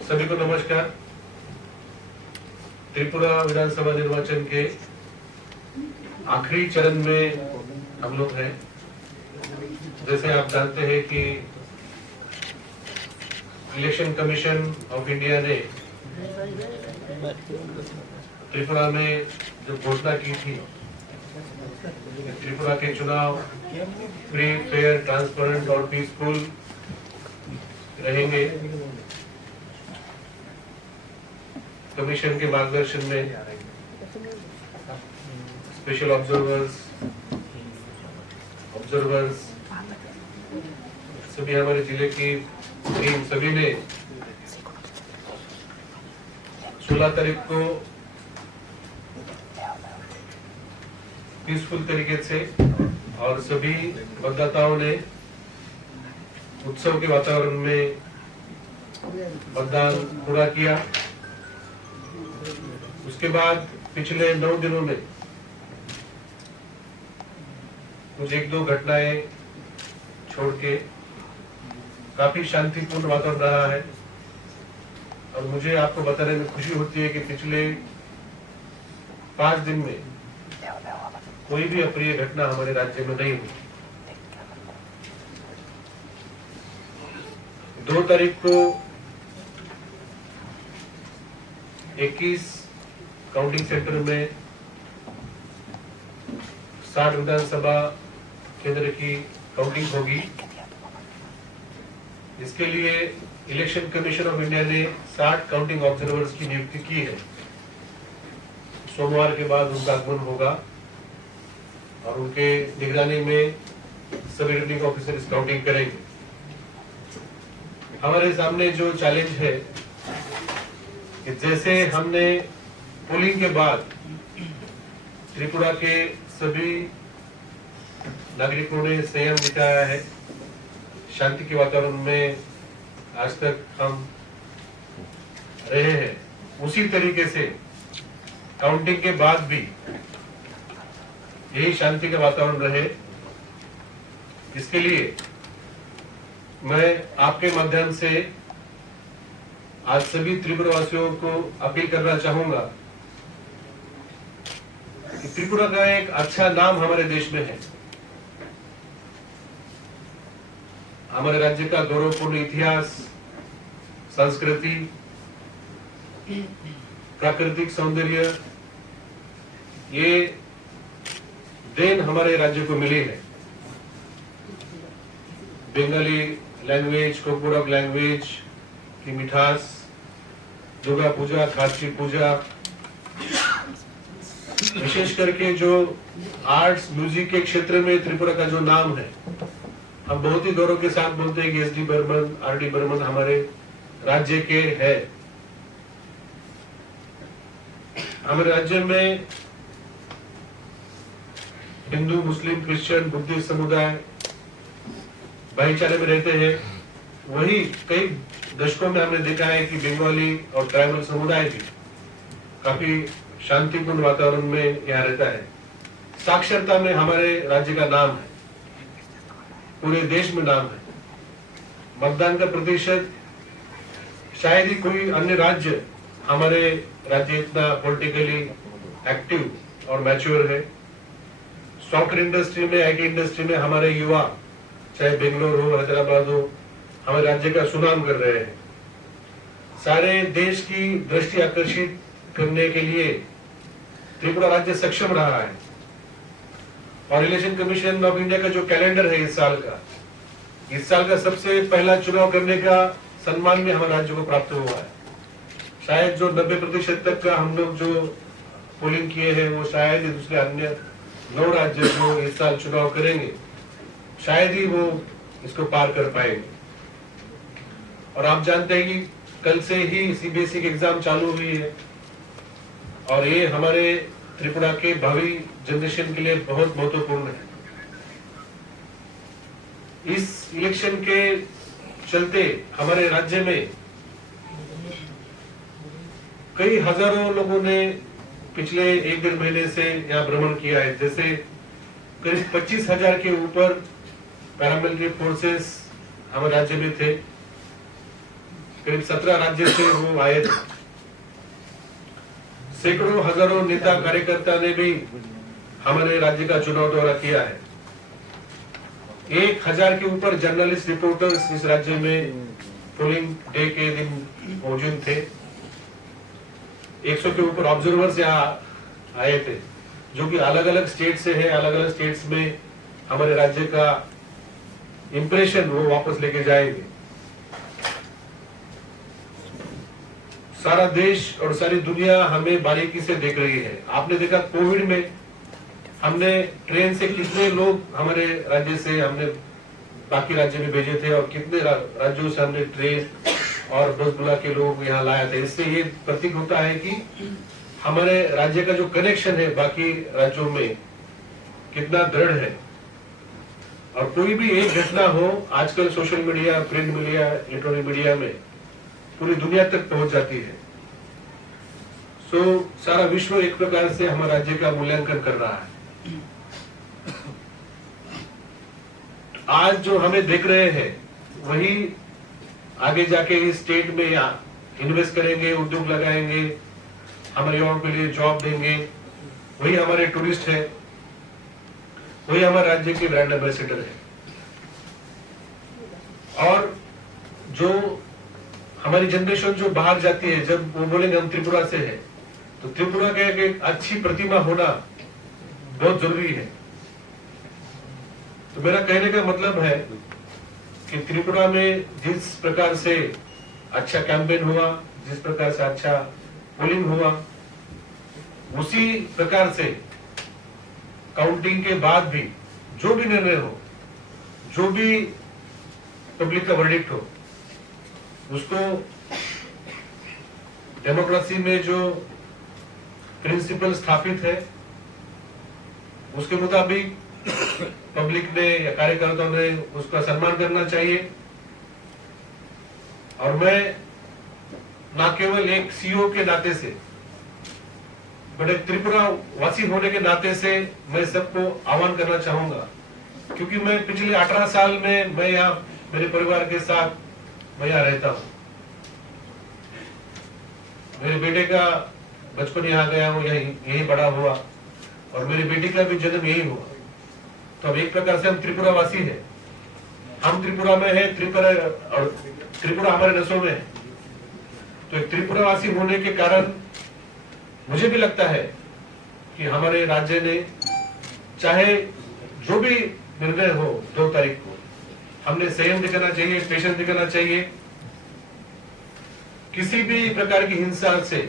सभी को नमस्कार। त्रिपुरा विधानसभा निर्वाचन के आखिरी चरण में हम लोग हैं। जैसे आप जानते हैं कि इलेक्शन कमीशन ऑफ इंडिया ने त्रिपुरा में जो घोषणा की थी, त्रिपुरा के चुनाव फ्री, फेयर, ट्रांसपेरेंट और पीसफुल रहेंगे। कमीशन के मार्गदर्शन में स्पेशल ऑब्जर्वर्स सभी हमारे जिले की टीम सभी ने 16 तारीख को पीसफुल तरीके से और सभी मतदाताओं ने उत्सव के वातावरण में मतदान पूरा किया। उसके बाद पिछले 9 दिनों में कुछ 1-2 घटनाएं छोड़ के काफी शांतिपूर्ण वातावरण रहा है। और मुझे आपको बताने में खुशी होती है कि पिछले 5 दिन में कोई भी अप्रिय घटना हमारे राज्य में नहीं हुई। 2 तारीख को 21 काउंटिंग सेंटर में 60 विधानसभा केंद्र की काउंटिंग होगी। इसके लिए इलेक्शन कमीशन ऑफ इंडिया ने 60 काउंटिंग ऑब्जर्वर्स की नियुक्ति की है। सोमवार के बाद उनका आगमन होगा और उनके निगरानी में सभी रिटर्निंग ऑफिसर इस काउंटिंग करेंगे। हमारे सामने जो चैलेंज है कि जैसे हमने पोलिंग के बाद त्रिपुरा के सभी नागरिकों ने संयम दिखाया है, शांति के वातावरण में आज तक हम रहे हैं, उसी तरीके से काउंटिंग के बाद भी यही शांति का वातावरण रहे। इसके लिए मैं आपके माध्यम से आज सभी त्रिपुरावासियों को अपील करना चाहूंगा कि त्रिपुरा का एक अच्छा नाम हमारे देश में है। हमारे राज्य का गौरवपूर्ण इतिहास, संस्कृति, प्राकृतिक सौंदर्य, ये देन हमारे राज्य को मिली है। बंगाली लैंग्वेज, कोपुरक लैंग्वेज की मिठास, दुर्गा पूजा, कार्तिक पूजा, विशेष करके जो आर्ट्स म्यूजिक के क्षेत्र में त्रिपुरा का जो नाम है, हम बहुत ही गौरव के साथ बोलते हैं कि एस.डी. बर्मन, आर.डी. बर्मन हमारे राज्य के है। हमारे राज्य में हिंदू, मुस्लिम, क्रिश्चियन, बुद्धिस्ट समुदाय भाईचारे में रहते हैं। वही कई दशकों में हमने देखा है कि बंगाली और ट्राइबल समुदाय भी काफी शांतिपूर्ण वातावरण में यहाँ रहता है। साक्षरता में हमारे राज्य का नाम है, पूरे देश में नाम है। मतदान का प्रतिशत शायद ही कोई अन्य राज्य हमारे राज्य इतना पॉलिटिकली एक्टिव और मैच्योर है। सॉफ्टवेयर इंडस्ट्री में, आईटी इंडस्ट्री में हमारे युवा, चाहे बेंगलोर हो, हैदराबाद हो, हमारे राज्य का सुनाम कर रहे हैं। सारे देश की दृष्टि आकर्षित करने के लिए त्रिपुरा राज्य सक्षम रहा है। और इलेक्शन कमीशन ऑफ इंडिया का जो कैलेंडर है इस साल का सबसे पहला चुनाव करने का सम्मान भी हमारे राज्य को प्राप्त हुआ है। शायद जो 90% तक का हम लोग जो पोलिंग किए हैं वो शायद ही दूसरे अन्य 9 राज्य जो इस साल चुनाव करेंगे शायद ही वो इसको पार कर पाएंगे। और आप जानते हैं कि कल से ही सीबीएसई की एग्जाम चालू हुई है और ये हमारे त्रिपुरा के भावी जनरेशन के लिए बहुत महत्वपूर्ण है। इस इलेक्शन के चलते हमारे राज्य में कई हजारों लोगों ने पिछले 1-1.5 महीने से यहाँ भ्रमण किया है। जैसे करीब 25,000 के ऊपर पैरामिलिट्री फोर्सेस हमारे राज्य में थे। करीब 17 राज्य से वो आए थे। सैकड़ों हजारों नेता कार्यकर्ता ने भी हमारे राज्य का चुनाव दौरा किया है। 1000 के ऊपर जर्नलिस्ट रिपोर्टर्स इस राज्य में पोलिंग डे के दिन मौजूद थे। 100 के ऊपर ऑब्जर्वर्स यहाँ आए थे, जो कि अलग अलग स्टेट से है। अलग अलग स्टेट्स में हमारे राज्य का इंप्रेशन वो वापस लेके जाएंगे। सारा देश और सारी दुनिया हमें बारीकी से देख रही है। आपने देखा कोविड में हमने ट्रेन से कितने लोग हमारे राज्य से हमने बाकी राज्य में भेजे थे और कितने राज्यों से हमने ट्रेन और बस बुला के लोग यहाँ लाया था। इससे ये प्रतीक होता है कि हमारे राज्य का जो कनेक्शन है बाकी राज्यों में कितना दृढ़ है। और कोई भी एक घटना हो, आजकल social media, print media, electronic media में पूरी दुनिया तक पहुंच जाती है। सारा विश्व एक प्रकार से हमारे राज्य का मूल्यांकन कर रहा है। आज जो हमें देख रहे हैं वही आगे जाके इस स्टेट में इन्वेस्ट करेंगे, उद्योग लगाएंगे, हमारे युवाओं के लिए जॉब देंगे। वही हमारे टूरिस्ट है, वही हमारे राज्य के ब्रांड एम्बेसडर है। और जो हमारी जनरेशन जो बाहर जाती है, जब वो बोलेंगे हम त्रिपुरा से है, तो त्रिपुरा का एक अच्छी प्रतिमा होना बहुत जरूरी है। तो मेरा कहने का मतलब है कि त्रिपुरा में जिस प्रकार से अच्छा कैंपेन हुआ, जिस प्रकार से अच्छा पोलिंग हुआ, उसी प्रकार से काउंटिंग के बाद भी जो भी निर्णय हो, जो भी पब्लिक का वर्डिक्ट हो, उसको डेमोक्रेसी में जो प्रिंसिपल स्थापित है उसके मुताबिक पब्लिक ने या कार्यकर्ताओं ने उसका सम्मान करना चाहिए। और मैं ना केवल एक सीईओ के नाते से, बट एक त्रिपुरा वासी होने के नाते से मैं सबको आह्वान करना चाहूंगा, क्योंकि मैं पिछले 18 साल में मैं यहाँ मेरे परिवार के साथ मैं यहाँ रहता हूँ। मेरे बेटे का बचपन यहाँ गया, वो यही बड़ा हुआ और मेरी बेटी का भी जन्म यही हुआ। तो अब एक प्रकार से हम त्रिपुरा वासी है, हम त्रिपुरा में है, त्रिपुरा हमारे नसों में है। तो एक त्रिपुरा वासी होने के कारण मुझे भी लगता है कि हमारे राज्य ने चाहे जो भी निर्णय हो 2 तारीख को, हमने संयम दिखाना चाहिए, पेशेंस दिखाना चाहिए। किसी भी प्रकार की हिंसा से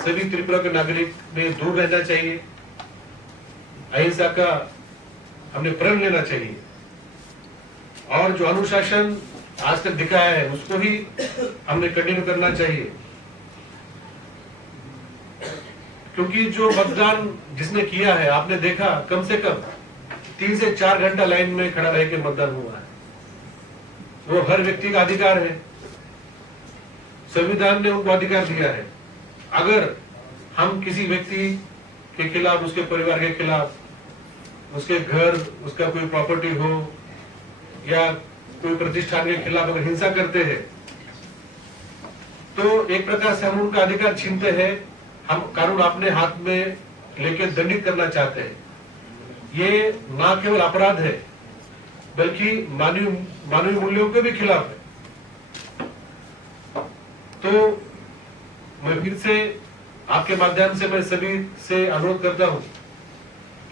सभी त्रिपुरा के नागरिक में दूर रहना चाहिए। अहिंसा का हमने प्रण लेना चाहिए और जो अनुशासन आज तक दिखाया है उसको ही हमने कंटिन्यू करना चाहिए। क्योंकि जो मतदान जिसने किया है, आपने देखा कम से कम 3 से 4 घंटा लाइन में खड़ा रह के मतदान हुआ है। वो हर व्यक्ति का अधिकार है, संविधान ने उनको अधिकार दिया है। अगर हम किसी व्यक्ति के खिलाफ, उसके परिवार के खिलाफ, उसके घर, उसका कोई प्रॉपर्टी हो या कोई प्रतिष्ठान के खिलाफ अगर हिंसा करते हैं, तो एक प्रकार से हम उनका अधिकार छीनते हैं। हम कानून अपने हाथ में लेकर दंडित करना चाहते हैं। ये ना केवल अपराध है बल्कि मानवीय मूल्यों के भी खिलाफ है। तो मैं फिर से आपके माध्यम से मैं सभी से अनुरोध करता हूं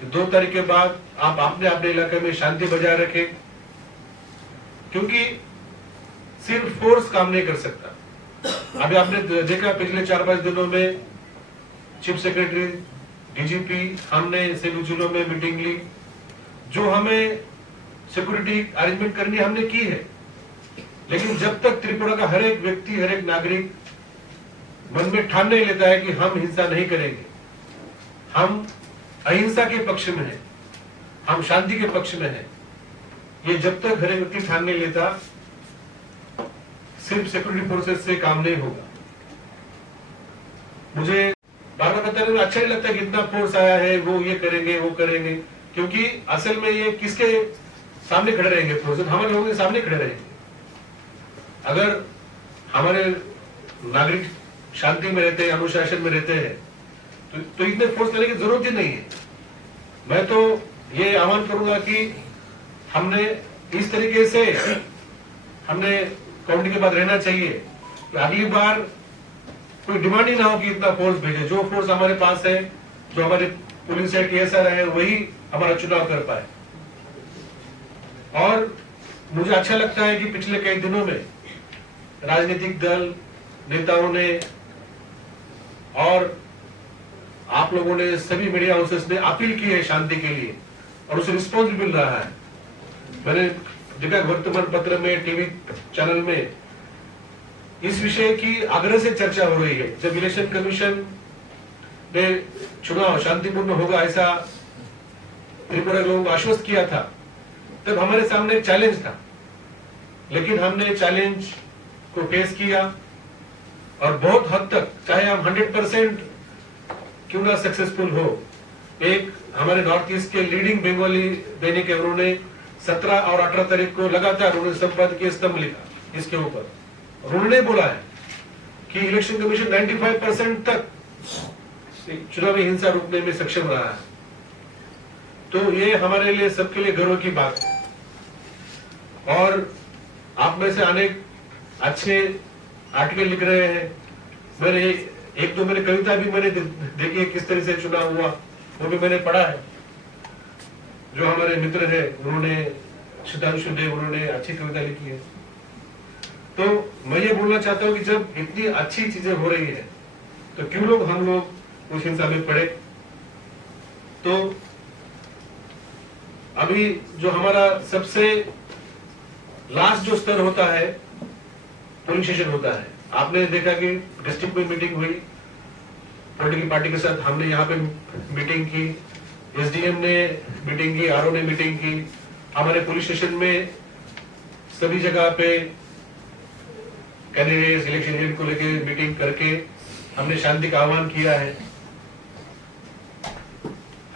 कि 2 तारीख के बाद आप अपने इलाके में शांति बजाय रखें, क्योंकि सिर्फ फोर्स काम नहीं कर सकता। अभी आपने देखा पिछले 4-5 दिनों में चीफ सेक्रेटरी, डीजीपी, हमने सभी जिलों में मीटिंग ली। जो हमें सिक्योरिटी अरेंजमेंट करनी हमने की है, लेकिन जब तक त्रिपुरा का हर एक व्यक्ति, हर एक नागरिक मन में ठान नहीं लेता है कि हम हिंसा नहीं करेंगे, हम अहिंसा के पक्ष में है, हम शांति के पक्ष में है, ये जब तक हर एक व्यक्ति ठान नहीं लेता, सिर्फ सिक्योरिटी फोर्सेस से काम नहीं होगा। मुझे बार बार बताने में अच्छा नहीं लगता कि इतना फोर्स आया है, वो ये करेंगे, वो करेंगे, क्योंकि असल में ये किसके सामने खड़े रहेंगे? फोर्सेस हमारे लोगों के सामने खड़े रहेंगे। अगर हमारे नागरिक शांति में रहते हैं, अनुशासन में रहते हैं, तो इतने फोर्स लेने की जरूरत ही नहीं है। मैं तो ये आह्वान करूंगा कि हमने इस तरीके से हमने काउंटिंग के बाद रहना चाहिए कि अगली बार कोई डिमांड ही ना हो कि इतना फोर्स भेजे। जो फोर्स हमारे पास है, जो हमारे पुलिस है, TSR है, वही हमारा चुनाव कर पाए। और मुझे अच्छा लगता है कि पिछले कई दिनों में राजनीतिक दल, नेताओं ने और आप लोगों ने, सभी मीडिया हाउसेस ने अपील की है शांति के लिए, और उसे रिस्पॉन्स मिल रहा है। मैंने देखा वर्तमान पत्र में, टीवी चैनल में इस विषय की आग्रह से चर्चा हो रही है। जब इलेक्शन कमीशन ने चुनाव शांतिपूर्ण होगा ऐसा त्रिपुरा के लोगों को आश्वस्त किया था, तब हमारे सामने एक चैलेंज था, लेकिन हमने चैलेंज को फेस किया और बहुत हद तक, चाहे हम 100% क्यों ना सक्सेसफुल हो, एक हमारे नॉर्थ ईस्ट के लीडिंग बंगाली दैनिक है, उन्होंने 17 और 18 तारीख को लगातार उन्होंने संपादकीय स्तंभ लिखा इसके ऊपर। उन्होंने बोला है कि इलेक्शन कमीशन 95% तक चुनावी हिंसा रोकने में सक्षम रहा है। तो ये हमारे लिए, सबके लिए गर्व की बात है। और आप में से अनेक अच्छे आर्टिकल लिख रहे हैं। मैंने एक दो मेरी कविता भी मैंने देखी है, किस तरह से चुनाव हुआ, वो भी मैंने पढ़ा है। जो हमारे मित्र है, उन्होंने, सुधांशु देव, उन्होंने अच्छी कविता लिखी है। तो मैं ये बोलना चाहता हूँ कि जब इतनी अच्छी चीजें हो रही है, तो क्यों लोग हम लोग उस हिंसा में पड़े। तो अभी जो हमारा सबसे लास्ट जो स्तर होता है, पोलिंग स्टेशन होता है। आपने देखा कि डिस्ट्रिक्ट में मीटिंग हुई, पॉलिटिकल पार्टी के साथ हमने यहाँ पे मीटिंग की, SDM ने मीटिंग की, RO ने मीटिंग की, हमारे पुलिस स्टेशन में सभी जगह पे कैंडिडेट्स, इलेक्शन एजेंट को लेके मीटिंग करके हमने शांति का आह्वान किया है।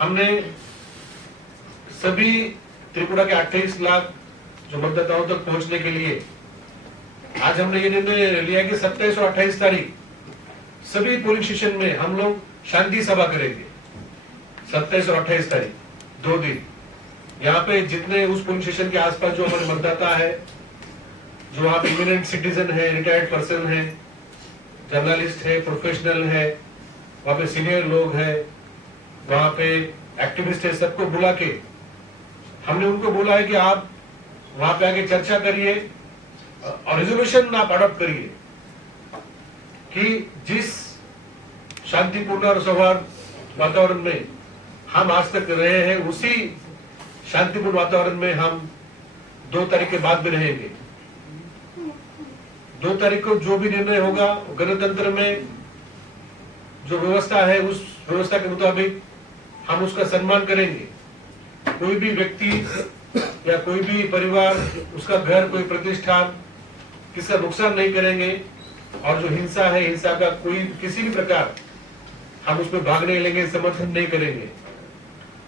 हमने सभी त्रिपुरा के 28 लाख जो मतदाताओं तक पहुंचने के लिए आज हमने ये निर्णय लिया कि 27 और 28 तारीख सभी पोलिंग स्टेशन में हम लोग शांति सभा करेंगे। 27 और 28 तारीख 2 दिन यहाँ पे जितने उस पोलिंग स्टेशन के आसपास जो हमारे मतदाता है, जो वहाँ पे इमिनेंट सिटीजन है, रिटायर्ड पर्सन है, जर्नलिस्ट है, प्रोफेशनल है, वहाँ पे सीनियर लोग है, वहाँ पे एक्टिविस्ट है, सबको बुला के हमने उनको बोला है कि आप वहां पे आके चर्चा करिए और रेजोल्यूशन आप अडॉप्ट करिए कि जिस शांतिपूर्ण और सौहार्द वातावरण में हम आज तक रहे हैं, उसी शांतिपूर्ण वातावरण में हम 2 तारीख के बाद भी रहेंगे। 2 तारीख को जो भी निर्णय होगा, गणतंत्र में जो व्यवस्था है, उस व्यवस्था के मुताबिक हम उसका सम्मान करेंगे। कोई भी व्यक्ति या कोई भी परिवार, उसका घर, कोई प्रतिष्ठान, किसका नुकसान नहीं करेंगे। और जो हिंसा है, हिंसा का कोई किसी भी प्रकार हम उसमें भाग नहीं लेंगे, समर्थन नहीं करेंगे।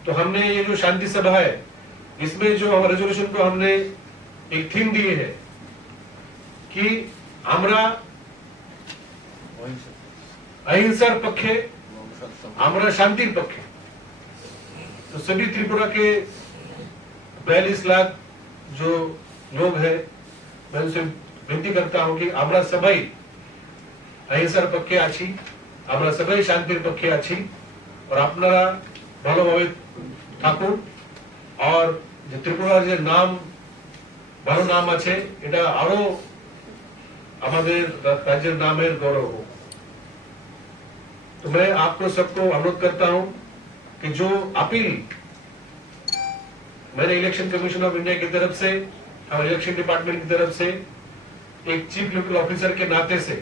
तो हमने ये जो शांति सभा है, इसमें जो रेजोल्यूशन को हमने एक थीम दी है कि हमरा अहिंसार पक्षे, हमरा शांतिर पक्षे। तो सभी त्रिपुरा के 42 लाख जो लोग हैं, मैं उनसे विनती करता हूं कि আমরা সবাই अहिंसार पक्षे আছি, আমরা সবাই শান্তির পক্ষে আছি। और আপনারা ভালোভাবে থাকুন। और যে ত্রিপুরার যে নাম, ভালো নাম আছে, এটা আরো আমাদের রাজ্যের নামের গৌরव हो। तो मैं आपको सबको अनुरोध करता हूं कि जो अपील मैंने इलेक्शन कमीशन ऑफ इंडिया की तरफ से, हमारे इलेक्शन डिपार्टमेंट की तरफ से, एक चीफ इलेक्टोरल ऑफिसर के नाते से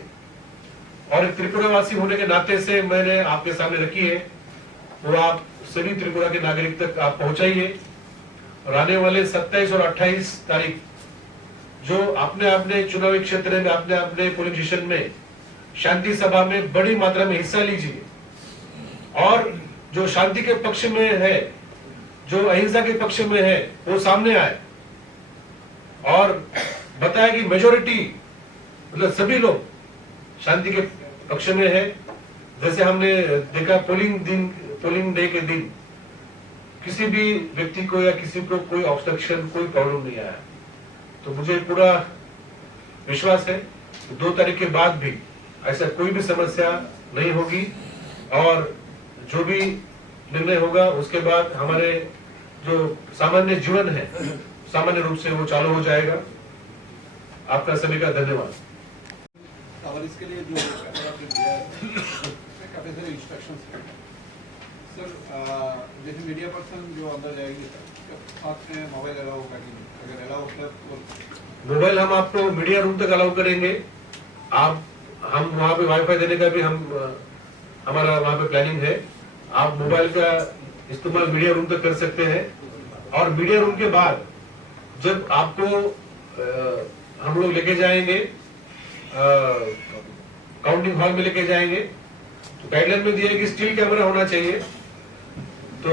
और एक त्रिपुरा वासी होने के नाते से मैंने आपके सामने रखी है, वो आप सभी त्रिपुरा के नागरिक तक आप पहुंचाइए। और आने वाले 27 और 28 तारीख जो अपने अपने चुनावी क्षेत्र में, अपने अपने पोलिंग स्टेशन में शांति सभा में बड़ी मात्रा में हिस्सा लीजिए। और जो शांति के पक्ष में है, जो अहिंसा के पक्ष में है, वो सामने आए और बताए कि मेजोरिटी मतलब सभी लोग शांति के पक्ष में है। जैसे हमने देखा पोलिंग डे के दिन किसी भी व्यक्ति को या किसी को कोई ऑब्स्ट्रक्शन, कोई प्रॉब्लम नहीं आया। तो मुझे पूरा विश्वास है 2 तारीख के बाद भी ऐसा कोई भी समस्या नहीं होगी और जो भी निर्णय होगा उसके बाद हमारे जो सामान्य जीवन है सामान्य रूप से वो चालू हो जाएगा। आपका सभी का धन्यवाद। और इसके लिए जो आपने दिया है काफी सारे इंस्ट्रक्शंस हैं सर। जैसे मीडिया पर्सन जो अंदर जाएंगे सर साथ में मोबाइल अलाउ होगा कि नहीं? अगर अलाउ होता तो मोबाइल हम आपको मीडिया रूम तक अलाउ करेंगे। हम वहाँ पे वाईफाई देने का भी हमारा वहाँ पे प्लानिंग है। आप मोबाइल का इस्तेमाल मीडिया रूम तक कर सकते हैं और मीडिया रूम के बाद जब आपको हम लोग लेके जाएंगे काउंटिंग हॉल में लेके जाएंगे तो गाइडलाइन में दिया है कि स्टिल कैमरा होना चाहिए। तो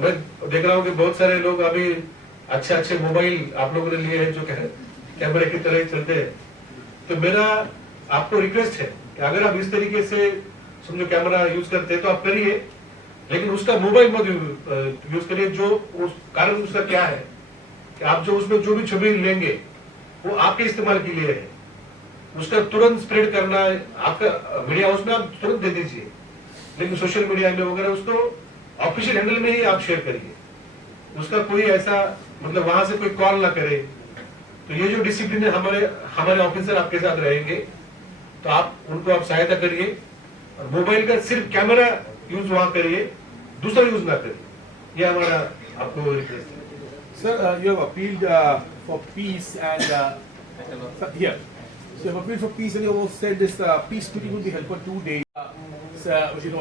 मैं देख रहा हूँ कि बहुत सारे लोग अभी अच्छे मोबाइल आप लोगों ने लिए हैं जो कैमरे की तरह चलते हैं। तो मेरा आपको रिक्वेस्ट है कि अगर आप इस तरीके से समझो कैमरा यूज करते हैं तो आप करिए, लेकिन उसका मोबाइल मत यूज करिए। जो उस कारण उसका क्या है कि आप जो उसमें जो भी छवि लेंगे वो आपके इस्तेमाल के लिए है। उसका तुरंत स्प्रेड करना आपका मीडिया हाउस में आप तुरंत दे दीजिए, लेकिन सोशल मीडिया में वगैरह उसको ऑफिशियल हैंडल में ही आप शेयर करिए। उसका कोई ऐसा मतलब वहां से कोई कॉल ना करे। तो ये जो डिसिप्लिन है हमारे ऑफिसर आपके साथ रहेंगे तो आप उनको आप सहायता करिए और मोबाइल का सिर्फ कैमरा यूज वहां करिए, दूसरा यूज ना करिए। ये हमारा आपको रिक्वेस्ट है। Sir, you have appealed for peace and here. So you have appealed for peace and you have said this peace meeting will be held for 2 days.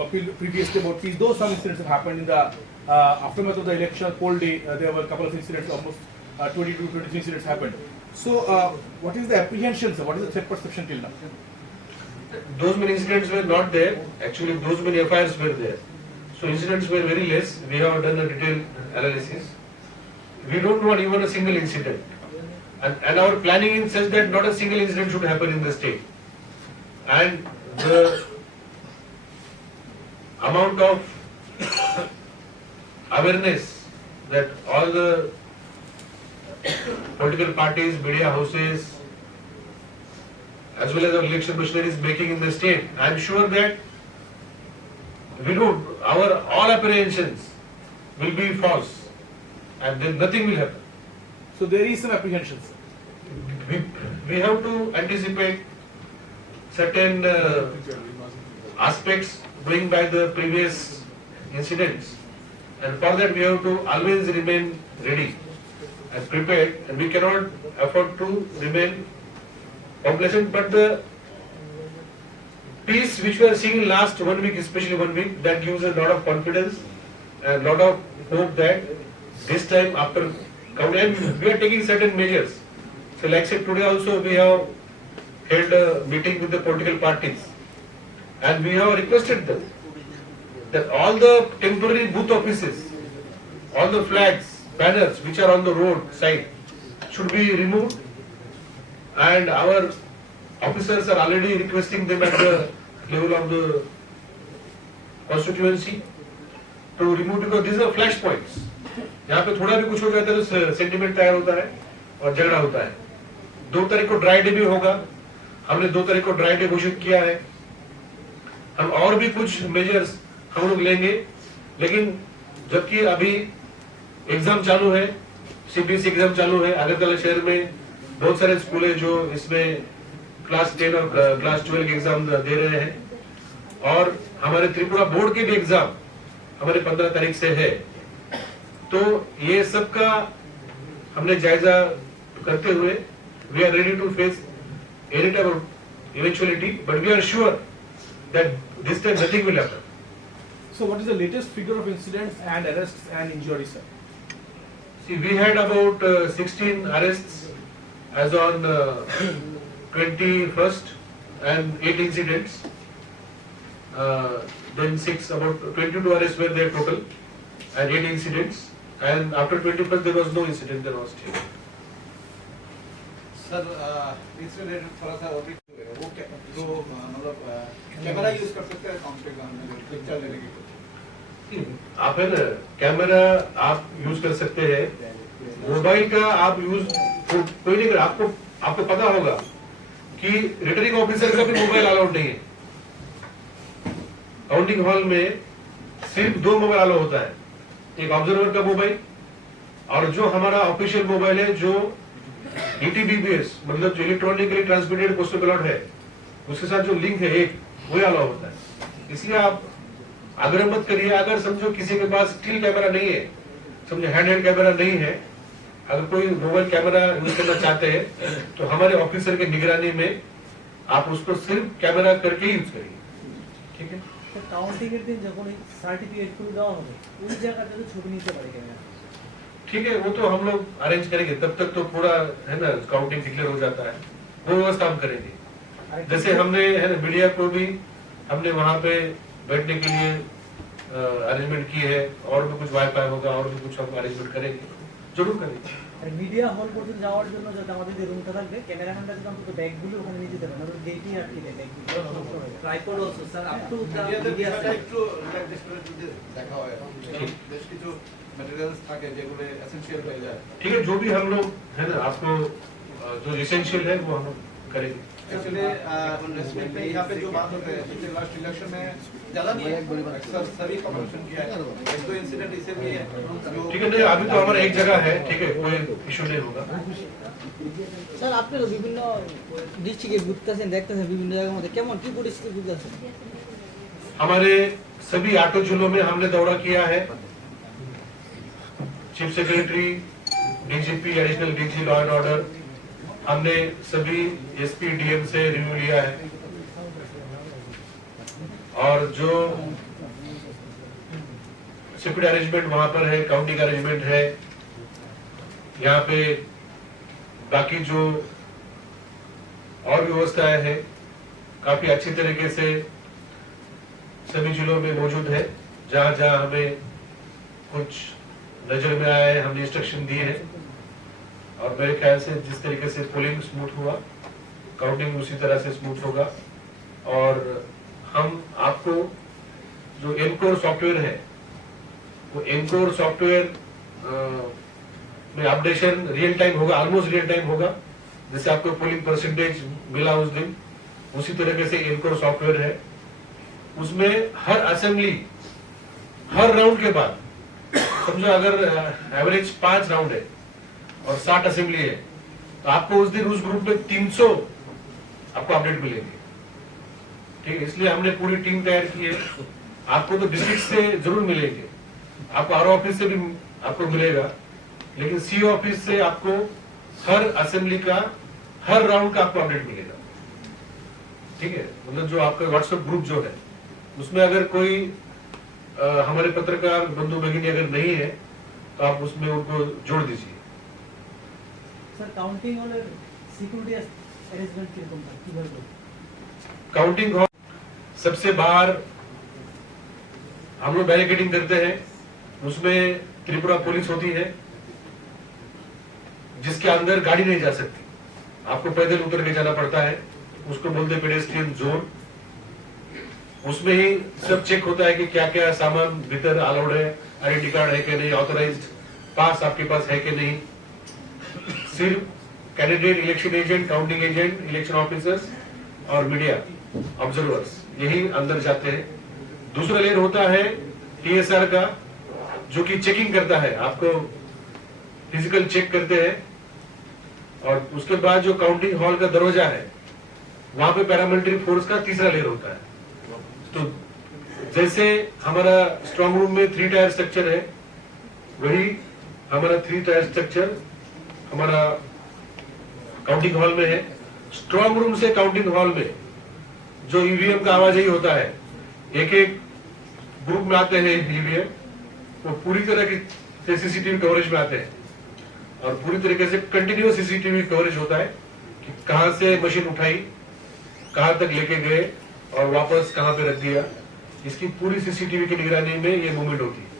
Appealed previously about peace. Though some incidents have happened in the aftermath of the election poll day, there were a couple of incidents, almost 22-23 incidents happened. So what is the apprehension, sir? What is the threat perception till now? Those many incidents were not there. Actually, those many FIRs were there. So incidents were very less. We have done a detailed analysis. We don't want even a single incident. And our planning is such that not a single incident should happen in the state. And the amount of awareness that all the political parties, media houses, as well as our election commissioner is making in the state, I am sure that all apprehensions will be false and then nothing will happen. So there is some apprehension, sir. We have to anticipate certain aspects going by the previous incidents, and for that we have to always remain ready and prepared, and we cannot afford to remain complacent. But the peace which we are seeing in last 1 week, especially 1 week, that gives a lot of confidence and lot of hope that this time after counting, we are taking certain measures. So like say today also we have held a meeting with the political parties and we have requested them that all the temporary booth offices, all the flags, banners which are on the road side should be removed, and our officers are already requesting them at the level of the constituency to remove, because these are flash points. यहाँ पे थोड़ा भी कुछ हो जाता है तो sentiment तैयार होता है और झगड़ा होता है। 2 तारीख को ड्राई डे भी होगा। हमने 2 तारीख को ड्राई डे घोषित किया है। हम और भी कुछ मेजर्स हम लोग लेंगे, लेकिन जबकि अभी एग्जाम चालू है, सीबीएसई एग्जाम चालू है। अगरतला शहर में बहुत सारे स्कूल है जो इसमें क्लास 10 और क्लास 12 के एग्जाम दे रहे हैं और हमारे त्रिपुरा बोर्ड के भी एग्जाम हमारे 15 तारीख से है। तो ये सब का हमने जायजा करते हुए we are ready to face any type of eventuality, but we are sure that this time nothing will happen. So what is the latest figure of incidents and arrests and injuries, sir? See, we had about 16 arrests as on 21st and 8 incidents. Then about 22 arrests were there total and 8 incidents. And after 21st there was no incident in Australia. Sir इससे related थोड़ा सा और भी तो मतलब camera use कर सकते हैं काउंटिंग करने के पिक्चर लेने के लिए। आप है ना कैमरा आप यूज कर सकते हैं, मोबाइल का आप यूज कोई नहीं कर, आपको पता होगा कि रिटर्निंग ऑफिसर का भी मोबाइल अलाउड नहीं है। काउंटिंग हॉल में सिर्फ 2 मोबाइल अलाउ होता है, एक ऑब्जर्वर का मोबाइल और जो हमारा ऑफिशियल मोबाइल है जो ETBPS मतलब जो इलेक्ट्रॉनिकली ट्रांसमिटेड पोस्टल बैलेट है उसके साथ जो लिंक है एक वही अलाउ होता है। इसलिए आप आग्रह मत करिए, अगर समझो किसी के पास स्टिल कैमरा नहीं है, समझो हैंड कैमरा नहीं है, अगर कोई मोबाइल कैमरा यूज करना चाहते हैं तो हमारे ऑफिसर के निगरानी में आप उसको सिर्फ कैमरा करके यूज करिए, ठीक है। কাউন্টিং এর দিন যখন এই সার্টিফিকেট গুলো দেওয়া হবে ওই জায়গাতে তো ছবি নিতে পারে ক্যামেরা। ठीक है, वो तो हम लोग अरेंज करेंगे, तब तक तो पूरा है ना काउंटिंग डिक्लेयर हो जाता है, वो व्यवस्था हम करेंगे। जैसे हमने है ना मीडिया को भी हमने वहाँ पे बैठने के लिए अरेंजमेंट की है, और भी कुछ वाईफाई होगा और भी कुछ हम अरेंजमेंट करेंगे, जरूर करेंगे। আর মিডিয়া হল পর্যন্ত যাওয়ার জন্য যাতে আমাদের যে রুমটা থাকবে ক্যামেরাম্যানরা যদি অন্তত ব্যাগগুলো ওখানে নিয়ে যেতে পারে, নতুন গেটই আটকে দেয় ব্যাগগুলো। Tripod also sir up to the মিডিয়াতে মিডিয়া বিষয়টা একটু রিল্যাক্স করে যদি দেখা হয়, বেশ কিছু ম্যাটেরিয়ালস থাকে যেগুলো এসেনশিয়াল হয়ে যায়। ठीक है, जो भी हम लोग है ना आपको जो एसेंशियल है वो हम लोग करेंगे। एक्चुअली रेस्पेक्ट में यहाँ पे जो बात होते हैं पिछले लास्ट इलेक्शन में ज्यादा नहीं है, अक्सर सभी का मेंशन किया है, 1-2 इंसिडेंट इसे भी है जो ठीक है, नहीं अभी तो हमारा एक जगह है, ठीक है, कोई इशू नहीं होगा। স্যার আপনারা বিভিন্ন ডিস্ট্রিক্টে ঘুরতেছেন দেখতেছেন বিভিন্ন জায়গার মধ্যে কেমন কি পরিস্থিতি বুঝতেছেন? हमारे सभी 8 जिलों में हमने दौरा किया है, chief secretary, DGP, additional DG law and order, हमने सभी SP DM से रिव्यू लिया है, और जो सिक्योरिटी अरेंजमेंट वहां पर है, काउंटिंग अरेंजमेंट है, यहाँ पे बाकी जो और व्यवस्थाएं है काफी अच्छी तरीके से सभी जिलों में मौजूद है। जहां जहां हमें कुछ नजर में आया है हमने इंस्ट्रक्शन दिए हैं, और मेरे ख्याल से जिस तरीके से पोलिंग स्मूथ हुआ, काउंटिंग उसी तरह से स्मूथ होगा। और हम आपको जो एनकोर सॉफ्टवेयर है वो एनकोर सॉफ्टवेयर में अपडेशन रियल टाइम होगा, ऑलमोस्ट रियल टाइम होगा, जैसे आपको पोलिंग परसेंटेज मिला उस दिन उसी तरीके से एनकोर सॉफ्टवेयर है। उसमें हर असेंबली हर राउंड के बाद समझो अगर एवरेज 5 राउंड है और 60 असेंबली है तो आपको उस दिन उस ग्रुप में 300 आपको अपडेट मिलेंगे, ठीक है। इसलिए हमने पूरी टीम तैयार की है। आपको तो डिस्ट्रिक्ट से जरूर मिलेंगे, आपको आर ऑफिस से भी आपको मिलेगा, लेकिन सी ऑफिस से आपको हर असेंबली का हर राउंड का आपको अपडेट मिलेगा, ठीक है। मतलब जो आपका व्हाट्सएप ग्रुप जो है उसमें अगर कोई हमारे पत्रकार बंधु भगिनी अगर नहीं है तो आप उसमें उनको जोड़ दीजिए। স্যার কাউন্টিং হলের সিকিউরিটি অ্যারেঞ্জমেন্ট কিরকম থাকে কিভাবে করবে? काउंटिंग हॉल सबसे बाहर हम लोग बैरिकेडिंग करते हैं, उसमें त्रिपुरा पुलिस होती है जिसके अंदर गाड़ी नहीं जा सकती, आपको पैदल उतर के जाना पड़ता है, उसको बोलते हैं पेडेस्ट्रियन जोन। उसमें ही सब चेक होता है कि क्या क्या सामान भीतर अलाउड है, आइडेंटिटी कार्ड है कि नहीं, ऑथराइज्ड पास आपके पास है कि नहीं। सिर्फ candidate, election agent, counting agent, election officers और मीडिया ऑब्जर्वर्स यही अंदर जाते हैं। दूसरा लेयर होता है TSR का जो कि चेकिंग करता है, आपको फिजिकल चेक करते हैं, और उसके बाद जो काउंटिंग हॉल का दरवाजा है वहां पे पैरामिलिट्री फोर्स का तीसरा लेयर होता है। तो जैसे हमारा स्ट्रांग रूम में 3 टायर स्ट्रक्चर है, वही हमारा 3 टायर स्ट्रक्चर हमारा काउंटिंग हॉल में है। स्ट्रांग रूम से काउंटिंग हॉल में जो ईवीएम का आवाज ही होता है, एक एक ग्रुप में आते हैं ईवीएम, वो पूरी तरह की सीसीटीवी कवरेज में आते हैं, और पूरी तरीके से कंटिन्यूअस सीसीटीवी कवरेज होता है कि कहां से मशीन उठाई, कहां तक लेके गए और वापस कहां पे रख दिया। इसकी पूरी सीसीटीवी की निगरानी में ये मूवमेंट होती है।